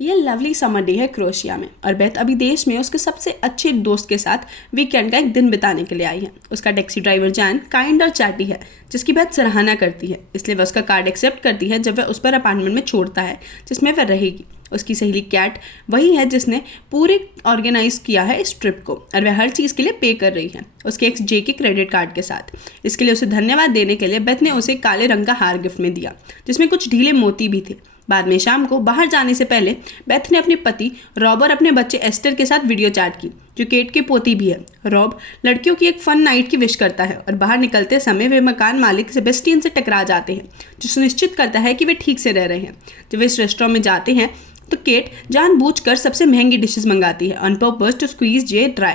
यह lovely summer day है Croatia में और बेथ अभी देश में उसके सबसे अच्छे दोस्त के साथ वीकेंड का एक दिन बिताने के लिए आई है। उसका टैक्सी ड्राइवर जैन काइंड और चैटी है जिसकी बेथ सराहना करती है, इसलिए वह उसका कार्ड एक्सेप्ट करती है जब वह उस पर अपार्टमेंट में छोड़ता है जिसमें वह रहेगी। उसकी सहेली कैट वही है जिसने पूरे ऑर्गेनाइज किया है इस ट्रिप को और वह हर चीज़ के लिए पे कर रही है उसके एक्स जे के क्रेडिट कार्ड के साथ। इसके लिए उसे धन्यवाद देने के लिए बेथ ने उसे काले रंग का हार गिफ्ट में दिया जिसमें कुछ ढीले मोती भी थे। बाद में शाम को बाहर जाने से पहले बेथ ने अपने पति रॉब और अपने बच्चे एस्टर के साथ वीडियो चैट की जो केट की पोती भी है। रॉब लड़कियों की एक फन नाइट की विश करता है और बाहर निकलते समय वे मकान मालिक सेबेस्टियन से टकरा जाते हैं जो सुनिश्चित करता है कि वे ठीक से रह रहे हैं। जब वे इस रेस्टोरेंट में जाते हैं तो केट जानबूझकर सबसे महंगी डिशेस मंगाती है ऑन पर्पस टू स्क्वीज जे ड्राई।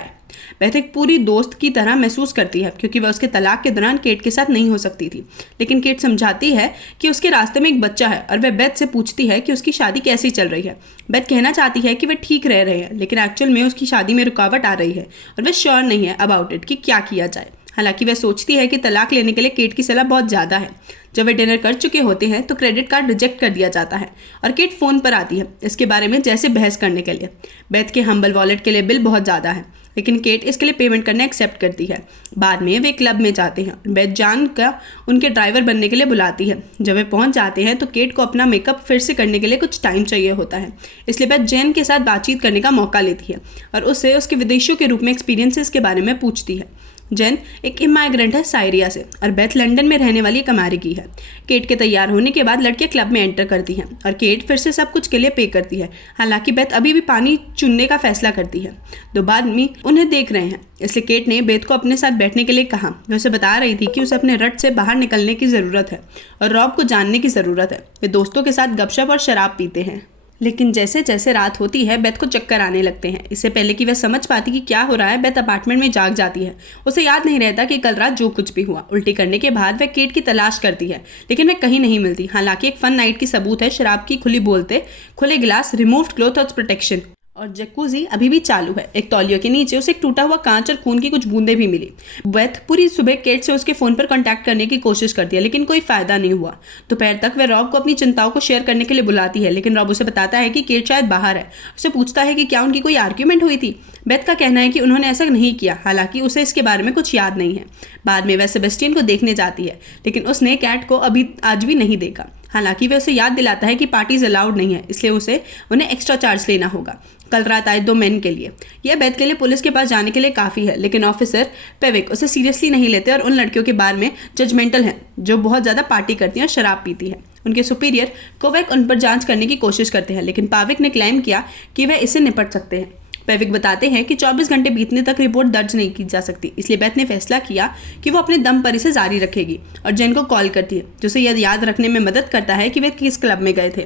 बेथ एक पूरी दोस्त की तरह महसूस करती है क्योंकि वह उसके तलाक के दौरान केट के साथ नहीं हो सकती थी, लेकिन केट समझाती है कि उसके रास्ते में एक बच्चा है और वह बेथ से पूछती है कि उसकी शादी कैसी चल रही है। बेथ कहना चाहती है कि वे ठीक रह रहे हैं, लेकिन एक्चुअल में उसकी शादी में रुकावट आ रही है और वह श्योर नहीं है अबाउट इट कि क्या किया जाए। हालांकि वह सोचती है कि तलाक लेने के लिए केट की सलाह बहुत ज़्यादा है। जब वे डिनर कर चुके होते हैं तो क्रेडिट कार्ड रिजेक्ट कर दिया जाता है और केट फ़ोन पर आती है इसके बारे में जैसे बहस करने के लिए। बेथ के हम्बल वॉलेट के लिए बिल बहुत ज़्यादा है, लेकिन केट इसके लिए पेमेंट करना एक्सेप्ट करती है। बाद में वे क्लब में जाते हैं। बेथ जान का उनके ड्राइवर बनने के लिए बुलाती है। जब वे पहुंच जाते हैं तो केट को अपना मेकअप फिर से करने के लिए कुछ टाइम चाहिए होता है, इसलिए बेथ जैन के साथ बातचीत करने का मौका लेती है और उससे उसके विदेशियों के रूप में एक्सपीरियंसेस के बारे में पूछती है। जैन एक इमाइग्रेंट है साइरिया से और बेथ लंदन में रहने वाली एक अमेरिकी है। केट के तैयार होने के बाद लड़कियां क्लब में एंटर करती हैं और केट फिर से सब कुछ के लिए पे करती है। हालांकि बेथ अभी भी पानी चुनने का फैसला करती है। दो आदमी उन्हें देख रहे हैं, इसलिए केट ने बेथ को अपने साथ बैठने के लिए कहा। वह उसे बता रही थी कि उसे अपने रट से बाहर निकलने की ज़रूरत है और रॉब को जानने की ज़रूरत है। वे दोस्तों के साथ गपशप और शराब पीते हैं, लेकिन जैसे जैसे रात होती है बेथ को चक्कर आने लगते हैं। इससे पहले कि वह समझ पाती कि क्या हो रहा है बेथ अपार्टमेंट में जाग जाती है। उसे याद नहीं रहता कि कल रात जो कुछ भी हुआ। उल्टी करने के बाद वह केट की तलाश करती है, लेकिन वह कहीं नहीं मिलती। हालांकि एक फन नाइट की सबूत है शराब की खुली बोलते, खुले गिलास, रिमूव्ड क्लोथ और प्रोटेक्शन और जकूजी अभी भी चालू है। एक तौलियों के नीचे उसे एक टूटा हुआ कांच और खून की कुछ बूंदें भी मिली। बेथ पूरी सुबह केट से उसके फ़ोन पर कांटेक्ट करने की कोशिश करती है, लेकिन कोई फ़ायदा नहीं हुआ। दोपहर तक वह रॉब को अपनी चिंताओं को शेयर करने के लिए बुलाती है, लेकिन रॉब उसे बताता है कि केट शायद बाहर है। उसे पूछता है कि क्या उनकी कोई आर्ग्यूमेंट हुई थी। बेथ का कहना है कि उन्होंने ऐसा नहीं किया, हालांकि उसे इसके बारे में कुछ याद नहीं है। बाद में वह सेबेस्टियन को देखने जाती है, लेकिन उसने कैट को आज भी नहीं देखा। हालांकि वह उसे याद दिलाता है कि पार्टीज अलाउड नहीं है, इसलिए उन्हें एक्स्ट्रा चार्ज लेना होगा। कल रात आए दो मेन के लिए। यह बेथ के लिए पुलिस के पास जाने के लिए काफ़ी है, लेकिन ऑफिसर पेविक उसे सीरियसली नहीं लेते और उन लड़कियों के बारे में जजमेंटल हैं जो बहुत ज़्यादा पार्टी करती हैं और शराब पीती हैं। उनके सुपीरियर कोवेक उन पर जांच करने की कोशिश करते हैं, लेकिन पाविक ने क्लेम किया कि वह इससे निपट सकते हैं। पेविक बताते हैं कि 24 घंटे बीतने तक रिपोर्ट दर्ज नहीं की जा सकती, इसलिए बेथ ने फैसला किया कि वो अपने दम पर इसे जारी रखेगी और जेन को कॉल करती है, जो उसे यह याद रखने में मदद करता है कि वे किस क्लब में गए थे।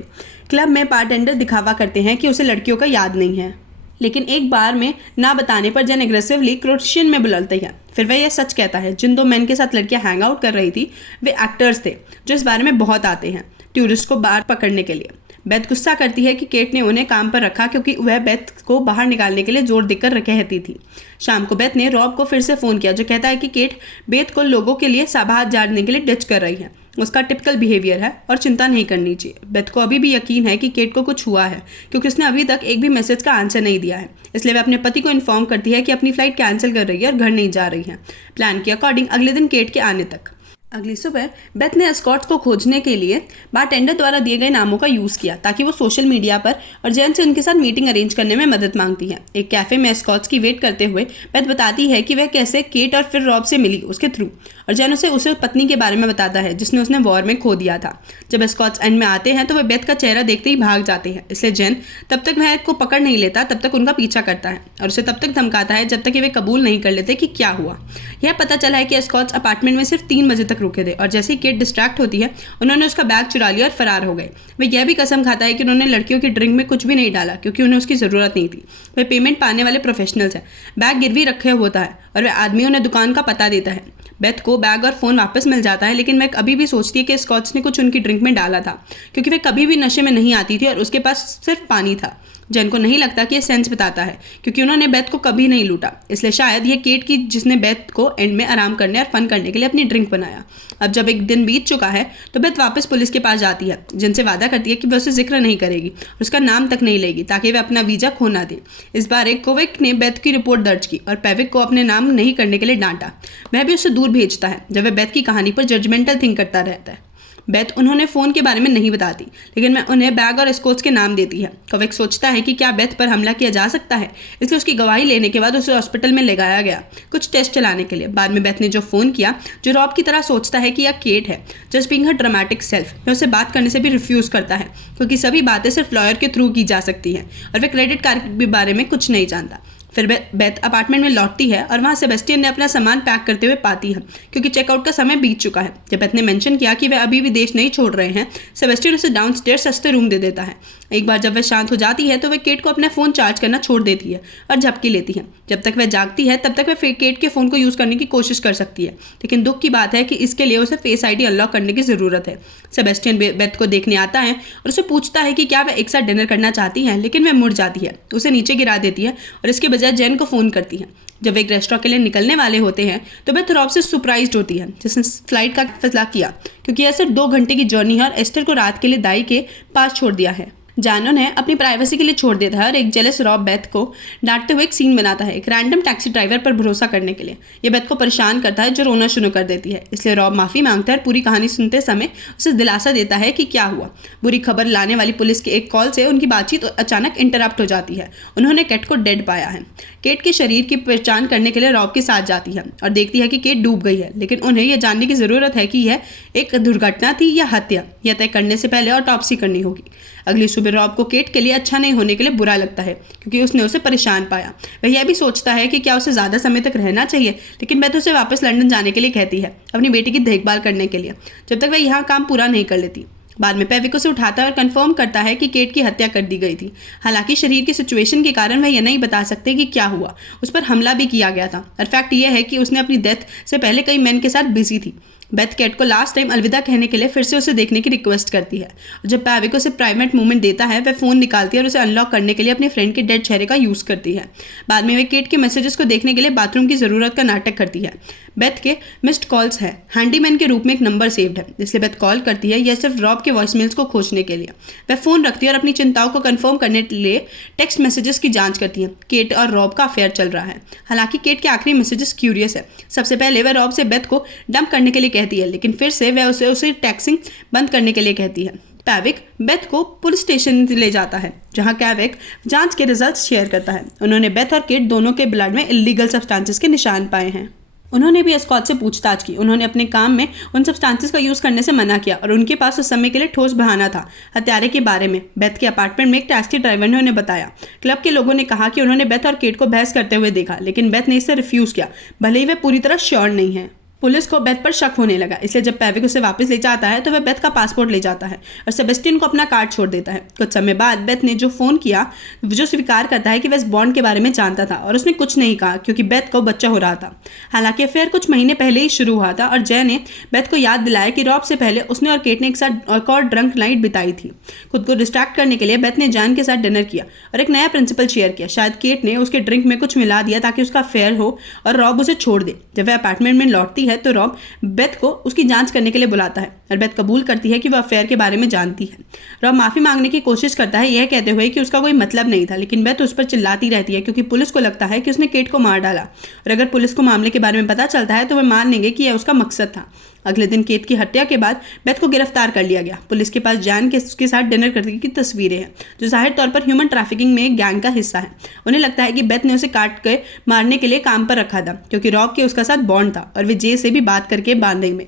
क्लब में बारटेंडर दिखावा करते हैं कि उसे लड़कियों का याद नहीं है, लेकिन एक बार में ना बताने पर जेन एग्रेसिवली क्रोएशियन में बुलाती है। फिर वह यह सच कहता है जिन दो मैन के साथ लड़कियां हैंग आउट कर रही थी वे एक्टर्स थे जो इस बारे में बहुत आते हैं टूरिस्ट को बाहर पकड़ने के लिए। बेथ गुस्सा करती है कि केट ने उन्हें काम पर रखा क्योंकि वह बेथ को बाहर निकालने के लिए जोर देकर कहती थी। शाम को बेथ ने रॉब को फिर से फ़ोन किया जो कहता है कि केट बेथ को लोगों के लिए साबात जानने के लिए डिच कर रही है। उसका टिपिकल बिहेवियर है और चिंता नहीं करनी चाहिए। बेथ को अभी भी यकीन है कि केट को कुछ हुआ है क्योंकि उसने अभी तक एक भी मैसेज का आंसर नहीं दिया है, इसलिए वह अपने पति को इन्फॉर्म करती है कि अपनी फ़्लाइट कैंसिल कर रही है और घर नहीं जा रही है। प्लान के अकॉर्डिंग अगले दिन केट के आने तक। अगली सुबह बेथ ने एस्कॉर्ट्स को खोजने के लिए बारटेंडर द्वारा दिए गए नामों का यूज़ किया ताकि वो सोशल मीडिया पर और जैन से उनके साथ मीटिंग अरेंज करने में मदद मांगती है। एक कैफ़े में एस्कॉर्ट्स की वेट करते हुए बेथ बताती है कि वह कैसे केट और फिर रॉब से मिली उसके थ्रू, और जैन उसे पत्नी के बारे में बताता है जिसने उसने वॉर में खो दिया था। जब एस्कॉर्ट्स एंड में आते हैं तो वे बेथ का चेहरा देखते ही भाग जाते हैं, इसलिए जैन तब तक वह को पकड़ नहीं लेता तब तक उनका पीछा करता है और उसे तब तक धमकाता है जब तक कि वे कबूल नहीं कर लेते कि क्या हुआ। यह पता चला है कि एस्कॉर्ट्स अपार्टमेंट में सिर्फ 3 बजे तक रुके थे और जैसे केट डिस्ट्रैक्ट होती है उन्होंने उसका बैग चुरा लिया और फरार हो गए। वह यह भी कसम खाता है कि उन्होंने लड़कियों की ड्रिंक में कुछ भी नहीं डाला क्योंकि उन्हें उसकी ज़रूरत नहीं थी। वे पेमेंट पाने वाले प्रोफेशनल्स हैं। बैग गिरवी रखे होता है और वह आदमी उन्हें दुकान का पता देता है। बेथ को बैग और फ़ोन वापस मिल जाता है, लेकिन वह अभी भी सोचती है कि स्कॉट्स ने कुछ उनकी ड्रिंक में डाला था क्योंकि वह कभी भी नशे में नहीं आती थी और उसके पास सिर्फ पानी था। जैन को नहीं लगता कि ये सेंस बताता है, क्योंकि उन्होंने बेथ को कभी नहीं लूटा, इसलिए शायद ये केट की जिसने बेथ को एंड में आराम करने और फन करने के लिए अपनी ड्रिंक बनाया। अब जब एक दिन बीत चुका है तो बेथ वापस पुलिस के पास जाती है, जिनसे वादा करती है कि वह उसे जिक्र नहीं करेगी और उसका नाम तक नहीं लेगी ताकि वह अपना वीजा खो ना दे। इस बार एक कोविक ने बेथ की रिपोर्ट दर्ज की और पेविक को अपने नाम नहीं करने के लिए डांटा। वह भी उसे दूर भेजता है जब वह बेथ की कहानी पर जजमेंटल थिंक करता रहता है। बेथ उन्होंने फ़ोन के बारे में नहीं बताती, लेकिन मैं उन्हें बैग और स्कोच के नाम देती है। कोविक सोचता है कि क्या बेथ पर हमला किया जा सकता है, इसलिए उसकी गवाही लेने के बाद उसे हॉस्पिटल में ले गया गया कुछ टेस्ट चलाने के लिए। बाद में बेथ ने जो फ़ोन किया, जो रॉब की तरह सोचता है कि यह केट है, जस्ट बीइंग हर ड्रामेटिक सेल्फ, वह उसे बात करने से भी रिफ्यूज़ करता है क्योंकि सभी बातें सिर्फ लॉयर के थ्रू की जा सकती हैं और वह क्रेडिट कार्ड के बारे में कुछ नहीं जानता। फिर बेथ अपार्टमेंट में लौटती है और वहाँ सेबेस्टियन ने अपना सामान पैक करते हुए पाती है क्योंकि चेकआउट का समय बीत चुका है। जब बेथ ने मेंशन किया कि वे अभी भी देश नहीं छोड़ रहे हैं, सेबेस्टियन उसे डाउनस्टेयर सस्ते रूम दे देता है। एक बार जब वह शांत हो जाती है तो वह केट को अपना फ़ोन चार्ज करना छोड़ देती है और झपकी लेती है। जब तक वह जागती है तब तक वह केट के फ़ोन को यूज़ करने की कोशिश कर सकती है, लेकिन दुख की बात है कि इसके लिए उसे फेस आईडी अनलॉक करने की ज़रूरत है। सेबेस्टियन बेथ को देखने आता है और उसे पूछता है कि क्या वह एक साथ डिनर करना चाहती है, लेकिन वह मुड़ जाती है, उसे नीचे गिरा देती है और इसके बजाय जैन को फ़ोन करती है। जब वे एक रेस्टोरेंट के लिए निकलने वाले होते हैं तो बेथ रॉब से सरप्राइज्ड होती है जिसने फ्लाइट का फैसला किया, क्योंकि यह सिर्फ 2 घंटे की जर्नी है और एस्टर को रात के लिए दाई के पास छोड़ दिया है। जानों ने अपनी प्राइवेसी के लिए छोड़ देता है और एक जेलस रॉब बेथ को डांटते हुए एक सीन बनाता है एक रैंडम टैक्सी ड्राइवर पर भरोसा करने के लिए। यह बेथ को परेशान करता है जो रोना शुरू कर देती है, इसलिए रॉब माफ़ी मांगता है और पूरी कहानी सुनते समय उसे दिलासा देता है कि क्या हुआ। बुरी खबर लाने वाली पुलिस के एक कॉल से उनकी बातचीत अचानक इंटरप्ट हो जाती है। उन्होंने केट को डेड पाया है। केट के शरीर की पहचान करने के लिए रॉब के साथ जाती है और देखती है कि केट डूब गई है, लेकिन उन्हें यह जानने की ज़रूरत है कि यह एक दुर्घटना थी या हत्या। यह तय करने से पहले ऑटोप्सी करनी होगी। अगली सुबह रॉब को केट के लिए अच्छा नहीं होने के लिए बुरा लगता है क्योंकि उसने उसे परेशान पाया। वह यह भी सोचता है कि क्या उसे ज़्यादा समय तक रहना चाहिए, लेकिन बेथ उसे वापस लंदन जाने के लिए कहती है अपनी बेटी की देखभाल करने के लिए, जब तक वह यहाँ काम पूरा नहीं कर लेती। बाद में पेविक उसे उठाता है और कंफर्म करता है कि केट की हत्या कर दी गई थी। हालांकि शरीर की सिचुएशन के कारण वह यह नहीं बता सकते कि क्या हुआ। उस पर हमला भी किया गया था और फैक्ट यह है कि उसने अपनी डेथ से पहले कई मैन के साथ बिजी थी। बेथ केट को लास्ट टाइम अलविदा कहने के लिए फिर से उसे देखने की रिक्वेस्ट करती है और जब पेविक उसे प्राइवेट मूवमेंट देता है वह फ़ोन निकालती है और उसे अनलॉक करने के लिए अपने फ्रेंड के डेड चेहरे का यूज़ करती है। बाद में वह केट के मैसेजेस को देखने के लिए बाथरूम की ज़रूरत का नाटक करती है। बेथ के मिस्ड कॉल्स है, हैंडीमैन के रूप में एक नंबर सेव्ड है, इसलिए बेथ कॉल करती है, यह सिर्फ रॉब के वॉइसमेल्स को खोजने के लिए। वह फ़ोन रखती है और अपनी चिंताओं को कंफर्म करने के लिए टेक्स्ट मैसेजेस की जांच करती है। केट और रॉब का अफेयर चल रहा है। हालांकि केट के आखिरी मैसेजेस क्यूरियस है। सबसे पहले वह रॉब से बेथ को डंप करने के लिए कहती है, लेकिन फिर से वह उसे टैक्सिंग बंद करने के लिए कहती है। पेविक बेथ को पुलिस स्टेशन ले जाता है जहां केविक जांच के रिजल्ट्स शेयर करता है। उन्होंने बेथ और केट दोनों के ब्लड में इलीगल सब्सटेंसेस के निशान पाए हैं। उन्होंने भी एस्कॉट से पूछताछ की। उन्होंने अपने काम में उन सब्सटेंसेस का यूज़ करने से मना किया और उनके पास उस समय के लिए ठोस बहाना था। हत्यारे के बारे में बेथ के अपार्टमेंट में एक टैक्सी ड्राइवर ने उन्हें बताया। क्लब के लोगों ने कहा कि उन्होंने बेथ और केट को बहस करते हुए देखा, लेकिन बेथ ने इसे रिफ्यूज़ किया, भले ही वह पूरी तरह श्योर नहीं है। पुलिस को बेथ पर शक होने लगा, इसलिए जब पेविक उसे वापस ले जाता है तो वह बेथ का पासपोर्ट ले जाता है और सेबेस्टियन को अपना कार्ड छोड़ देता है। कुछ समय बाद बेथ ने जो फ़ोन किया, जो स्वीकार करता है कि वह इस बॉन्ड के बारे में जानता था और उसने कुछ नहीं कहा क्योंकि बेथ को बच्चा हो रहा था। हालांकि अफेयर कुछ महीने पहले ही शुरू हुआ था और जय ने बेथ को याद दिलाया कि रॉब से पहले उसने और केट ने एक साथ एक और ड्रंक नाइट बिताई थी। खुद को डिस्ट्रैक्ट करने के लिए बेथ ने जैन के साथ डिनर किया और एक नया प्रिंसिपल शेयर किया। शायद केट ने उसके ड्रिंक में कुछ मिला दिया ताकि उसका अफेयर हो और रॉब उसे छोड़ दे। जब वह अपार्टमेंट में लौटती है तो रॉब बेथ को उसकी जांच करने के लिए बुलाता है और बेथ कबूल करती है कि वह अफेयर के बारे में जानती है। रॉब माफ़ी मांगने की कोशिश करता है, यह कहते हुए कि उसका कोई मतलब नहीं था, लेकिन बेथ उस पर चिल्लाती रहती है क्योंकि पुलिस को लगता है कि उसने केट को मार डाला और अगर पुलिस को मामले के बारे में पता चलता है तो वह मान लेंगे कि यह उसका मकसद था। अगले दिन केट की हत्या के बाद बेथ को गिरफ्तार कर लिया गया। पुलिस के पास जैन के उसके साथ डिनर करने की तस्वीरें हैं जो जाहिर तौर पर ह्यूमन ट्रैफिकिंग में एक गैंग का हिस्सा है। उन्हें लगता है कि बेथ ने उसे काट के मारने के लिए काम पर रखा था क्योंकि रॉब के उसका साथ बॉन्ड था और वे जे से भी बात करके बांधने में।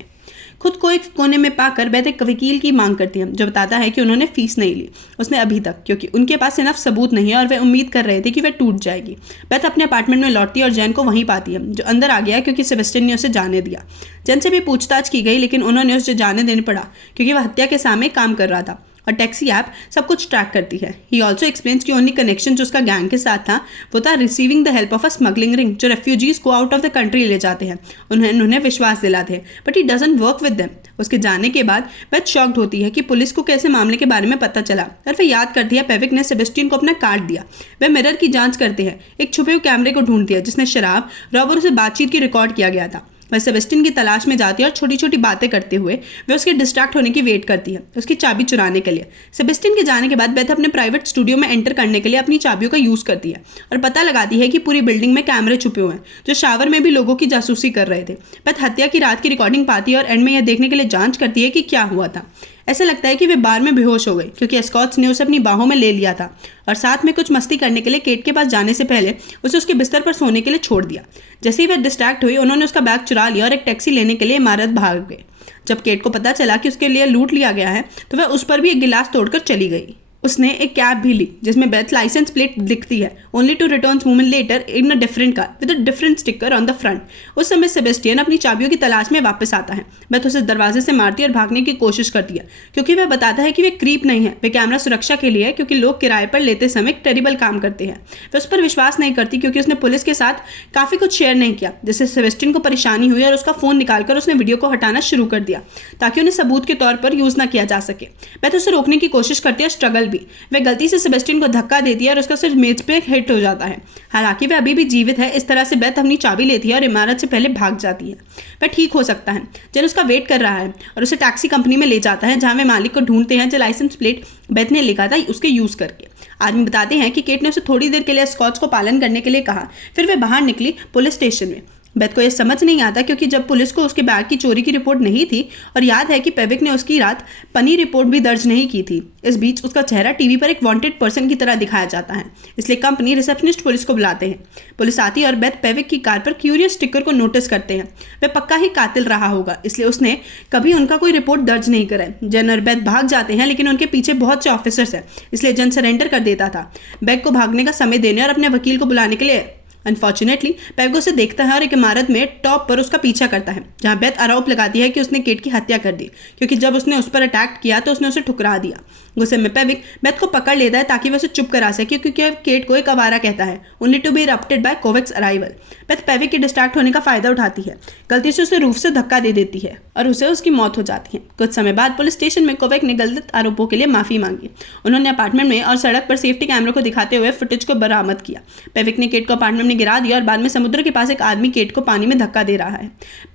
खुद को एक कोने में पाकर बेथ एक वकील की मांग करती है जो बताता है कि उन्होंने फीस नहीं ली उसने अभी तक, क्योंकि उनके पास इनफ सबूत नहीं है और वे उम्मीद कर रहे थे कि वह टूट जाएगी। बेथ अपने अपार्टमेंट में लौटती है और जैन को वहीं पाती है जो अंदर आ गया क्योंकि सेबेस्टियन ने उसे जाने दिया। जैन से भी पूछताछ की गई लेकिन उन्होंने उसे जाने देने पड़ा क्योंकि वह हत्या के सामने काम कर रहा था और टैक्सी ऐप सब कुछ ट्रैक करती है। ही ऑल्सो एक्सप्लेन्स कि ओनली कनेक्शन जो उसका गैंग के साथ था वो था receiving the help of a smuggling ring जो रेफ्यूजीज को आउट ऑफ द कंट्री ले जाते हैं। उन्हें विश्वास दिलाते हैं but he doesn't work with them. उसके जाने के बाद बेथ शॉक्ड होती है कि पुलिस को कैसे मामले के बारे में पता चला और वह याद करती है पेविक ने सेबेस्टियन को अपना कार्ड दिया। वह मिरर की जांच करते हैं, एक छुपे हुए कैमरे को ढूंढती है जिसने शराब, रॉब और उसे बातचीत की रिकॉर्ड किया गया था। वह सेबेस्टियन की तलाश में जाती है और छोटी छोटी बातें करते हुए वह उसके डिस्ट्रैक्ट होने की वेट करती है उसकी चाबी चुराने के लिए। सेबेस्टियन के जाने के बाद बेथ अपने प्राइवेट स्टूडियो में एंटर करने के लिए अपनी चाबियों का यूज करती है और पता लगाती है कि पूरी बिल्डिंग में कैमरे छुपे हुए हैं जो शावर में भी लोगों की जासूसी कर रहे थे। बेथ हत्या की रात की रिकॉर्डिंग पाती है और एंड में यह देखने के लिए जांच करती है कि क्या हुआ था। ऐसा लगता है कि वे बार में बेहोश हो गई क्योंकि एस्कॉट्स ने उसे अपनी बाहों में ले लिया था और साथ में कुछ मस्ती करने के लिए केट के पास जाने से पहले उसे उसके बिस्तर पर सोने के लिए छोड़ दिया। जैसे ही वह डिस्ट्रैक्ट हुई, उन्होंने उसका बैग चुरा लिया और एक टैक्सी लेने के लिए इमारत भाग गए। जब केट को पता चला कि उसके लिए लूट लिया गया है तो वह उस पर भी एक गिलास तोड़कर चली गई। उसने एक कैब भी ली जिसमें बेथ लाइसेंस प्लेट दिखती है, only to return women later in a different car with a different sticker on the front. उस समय सेबेस्टियन अपनी चाबियों की तलाश में वापस आता है। बेथ उसे दरवाजे से मारती है और भागने की कोशिश करती है क्योंकि वह बताता है कि वे क्रीप नहीं है, वे कैमरा सुरक्षा के लिए है क्योंकि लोग किराए पर लेते समय टेरिबल काम करते हैं। वह उस पर विश्वास नहीं करती क्योंकि उसने पुलिस के साथ काफ़ी कुछ शेयर नहीं किया, जिससे सेबेस्टियन को परेशानी हुई और उसका फ़ोन निकालकर उसने वीडियो को हटाना शुरू कर दिया ताकि उन्हें सबूत के तौर पर यूज़ ना किया जा सके। बेथ उसे रोकने की कोशिश करती है, स्ट्रगल भी। वह गलती से सेबेस्टियन को धक्का देती है और उसका सिर मेज पे हिट हो जाता है। हालांकि वह अभी भी जीवित है। इस तरह से बेथ अपनी चाबी लेती है और इमारत से पहले भाग जाती है। वह ठीक हो सकता है। जेन उसका वेट कर रहा है और उसे टैक्सी कंपनी में ले जाता है जहां वे मालिक को ढूंढते हैं जो लाइसेंस प्लेट बेथ ने लिखा था उसके यूज करके। आदमी बताते हैं कि केट ने उसे थोड़ी देर के लिए स्कॉच को पालन करने के लिए कहा, फिर वे बाहर निकली पुलिस स्टेशन में। बेथ को यह समझ नहीं आता क्योंकि जब पुलिस को उसके बैग की चोरी की रिपोर्ट नहीं थी और याद है कि पेविक ने उसकी रात पनी रिपोर्ट भी दर्ज नहीं की थी। इस बीच उसका चेहरा टीवी पर एक वांटेड पर्सन की तरह दिखाया जाता है, इसलिए कंपनी रिसेप्शनिस्ट पुलिस को बुलाते हैं। पुलिस आती है और बेथ पेविक की कार पर क्यूरियस स्टिकर को नोटिस करते हैं। वह पक्का ही कातिल रहा होगा, इसलिए उसने कभी उनका कोई रिपोर्ट दर्ज नहीं कराई। जन और बेथ भाग जाते हैं लेकिन उनके पीछे बहुत से ऑफिसर्स हैं, इसलिए जन सरेंडर कर देता था बेथ को भागने का समय देने और अपने वकील को बुलाने के लिए। अनफॉर्चुनेटली पेविक उसे देखता है और एक इमारत में टॉप पर उसका पीछा करता है जहां बेथ आरोप लगाती है कि उसने केट की हत्या कर दी क्योंकि जब उसने उस पर अटैक किया तो उसने उसे ठुकरा दिया। गुस्से में पेविक बेथ को पकड़ लेता है ताकि वह उसे चुप करा सके क्योंकि केट को एक आवारा कहता है, only to be interrupted by Kovacs arrival. Beth पेविक के डिस्ट्रैक्ट होने का फायदा उठाती है, गलती से उसे रूफ से धक्का दे देती है और उसे उसकी मौत हो जाती है। कुछ समय बाद पुलिस स्टेशन में कोवेक ने गलत आरोपों के लिए माफी मांगी। उन्होंने अपार्टमेंट में और सड़क पर सेफ्टी कैमरे को दिखाते हुए फुटेज को बरामद किया। पेविक ने केट को अपार्टमेंट में गिरा दिया और बाद में समुद्र के पास एक आदमी केट को पानी में धक्का दे रहा है।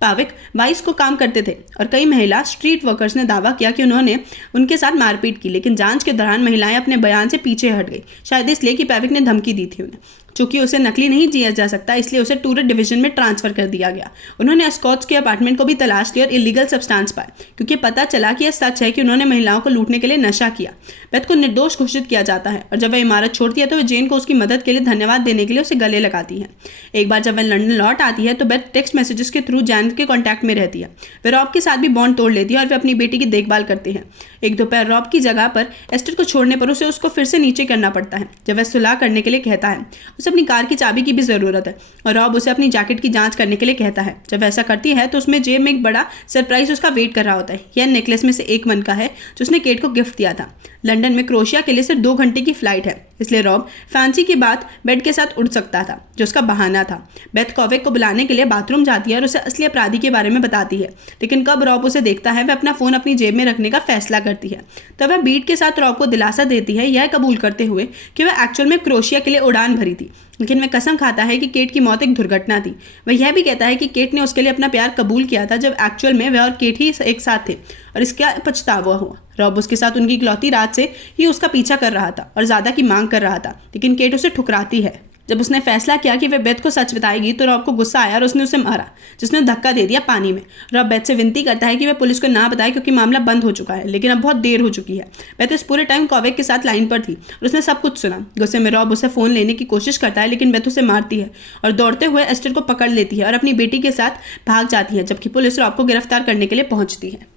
पेविक वाइस को काम करते थे और कई महिला स्ट्रीट वर्कर्स ने दावा किया कि उन्होंने उनके साथ मारपीट की, लेकिन जांच के दौरान महिलाएं अपने बयान से पीछे हट गई, शायद इसलिए कि पेविक ने धमकी दी थी उन्हें। चूंकि उसे नकली नहीं जिया जा सकता इसलिए उसे टूरिस्ट डिवीजन में ट्रांसफर कर दिया गया। उन्होंने स्कॉट्स के अपार्टमेंट को भी तलाश लिया और इलीगल सब्सटेंस पाए क्योंकि पता चला कि यह सच है कि उन्होंने महिलाओं को लूटने के लिए नशा किया। बेथ को निर्दोष घोषित किया जाता है और जब वह इमारत छोड़ती है तो वह जेन को उसकी मदद के लिए धन्यवाद देने के लिए उसे गले लगाती है। एक बार जब वह लंदन लौट आती है तो बेथ टेक्स्ट मैसेजेस के थ्रू जैन के कॉन्टैक्ट में रहती है। वह रॉब के साथ भी बॉन्ड तोड़ लेती है और वे अपनी बेटी की देखभाल करते हैं। एक दोपहर रॉब की जगह पर एस्टर को छोड़ने पर उसे उसको फिर से नीचे करना पड़ता है जब वह सुलह करने के लिए कहता है। उसे अपनी कार की चाबी की भी जरूरत है और रॉब उसे अपनी जैकेट की जांच करने के लिए कहता है। जब ऐसा करती है तो उसमें जेब में एक बड़ा सरप्राइज उसका वेट कर रहा होता है। यह नेकलेस में से एक मन का है जो उसने केट को गिफ्ट दिया था। लंदन में क्रोएशिया के लिए सिर्फ 2 घंटे की फ्लाइट है, इसलिए रॉब फैंसी के बाद बेड के साथ उड़ सकता था जो उसका बहाना था। बेथ कोवेक को बुलाने के लिए बाथरूम जाती है और उसे असली अपराधी के बारे में बताती है, लेकिन कब रॉब उसे देखता है वह अपना फोन अपनी जेब में रखने का फैसला करती है। तब वह बीट के साथ रॉब को दिलासा देती है, यह कबूल करते हुए कि वह एक्चुअल में क्रोएशिया के लिए उड़ान भरी थी, लेकिन वह कसम खाता है कि केट की मौत एक दुर्घटना थी। वह यह भी कहता है कि केट ने उसके लिए अपना प्यार कबूल किया था जब एक्चुअल में वह और केट ही एक साथ थे और इसका पछतावा हुआ। रॉब उसके साथ उनकी इकलौती रात से ही उसका पीछा कर रहा था और ज़्यादा की मांग कर रहा था, लेकिन केट उसे ठुकराती है। जब उसने फैसला किया कि वह बेथ को सच बताएगी तो रॉब को गुस्सा आया और उसने उसे मारा, जिसने धक्का दे दिया पानी में। रॉब बेथ से विनती करता है कि वह पुलिस को ना बताए क्योंकि मामला बंद हो चुका है, लेकिन अब बहुत देर हो चुकी है। बेथ इस पूरे टाइम कोवेक के साथ लाइन पर थी और उसने सब कुछ सुना। गुस्से में रॉब उसे फ़ोन लेने की कोशिश करता है, लेकिन बेथ उसे मारती है और दौड़ते हुए एस्टर को पकड़ लेती है और अपनी बेटी के साथ भाग जाती है, जबकि पुलिस रॉब को गिरफ्तार करने के लिए पहुंचती है।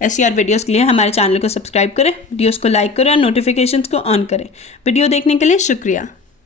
ऐसी और वीडियोस के लिए हमारे चैनल को सब्सक्राइब करें, वीडियोस को लाइक करें और नोटिफिकेशंस को ऑन करें। वीडियो देखने के लिए शुक्रिया।